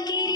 ನನಗೆ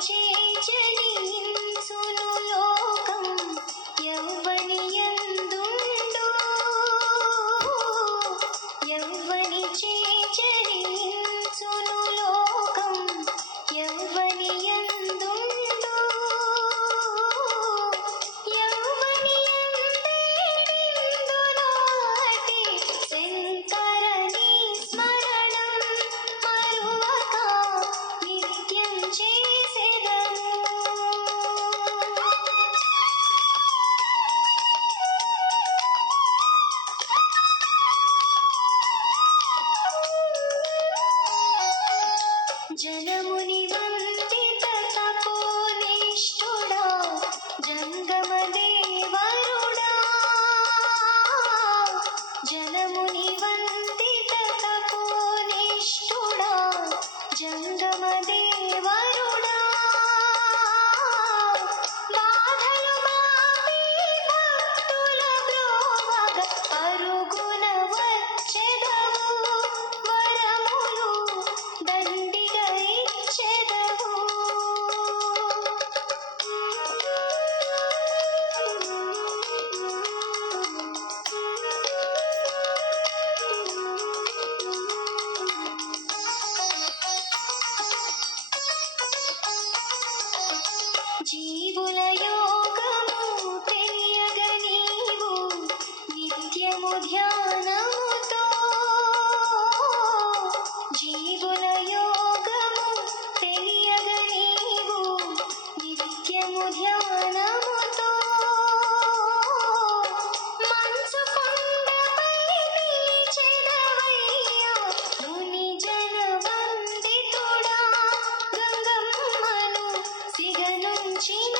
私 ధ్యానముతో జీవుల యోగము తెలియగ నీవు నిత్యము ధ్యానముతో మనసు కొండపై నిలిచెదవయ్యా ముని జన వందితుడా గంగమ్మను సిగనుంచిన